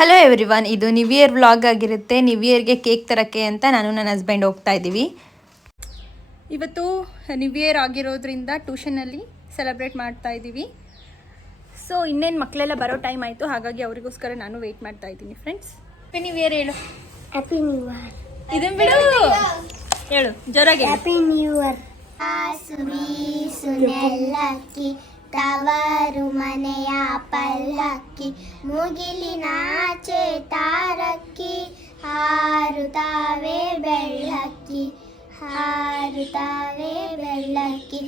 Hello everyone, ಇದು new year vlog ಆಗಿರುತ್ತೆ. New ಇಯರ್ಗೆ ಕೇಕ್ ತರೋಕ್ಕೆ ಅಂತ ನಾನು ನನ್ನ ಹಸ್ಬೆಂಡ್ ಹೋಗ್ತಾ ಇದ್ದೀವಿ. ಇವತ್ತು ನ್ಯೂ ಇಯರ್ ಆಗಿರೋದ್ರಿಂದ ಟ್ಯೂಷನಲ್ಲಿ ಸೆಲೆಬ್ರೇಟ್ ಮಾಡ್ತಾ ಇದ್ದೀವಿ. ಸೊ ಇನ್ನೇನು ಮಕ್ಕಳೆಲ್ಲ ಬರೋ ಟೈಮ್ ಆಯಿತು, ಹಾಗಾಗಿ ಅವರಿಗೋಸ್ಕರ ನಾನು ವೆಯ್ಟ್ ಮಾಡ್ತಾ ಇದ್ದೀನಿ. ಫ್ರೆಂಡ್ಸ್, ಹ್ಯಾಪಿ ನ್ಯೂ ಇಯರ್ ಹೇಳು. Happy new year. ಇದನ್ನು ಬಿಡು, ಹೇಳು ಜೋರಾಗಿ. Happy new year. ಸುನೆಲ್ಲಕ್ಕಿ ತವರು ಮನೆಯ ಪಲ್ಲಕ್ಕಿ ಮುಗಿಲಿನಾಚೆ ತಾರಕ್ಕಿ ಹಾರುತ್ತಾವೆ ಬೆಳ್ಳಕ್ಕಿ ಹಾರುತ್ತಾವೆ ಬೆಳ್ಳಕ್ಕಿ.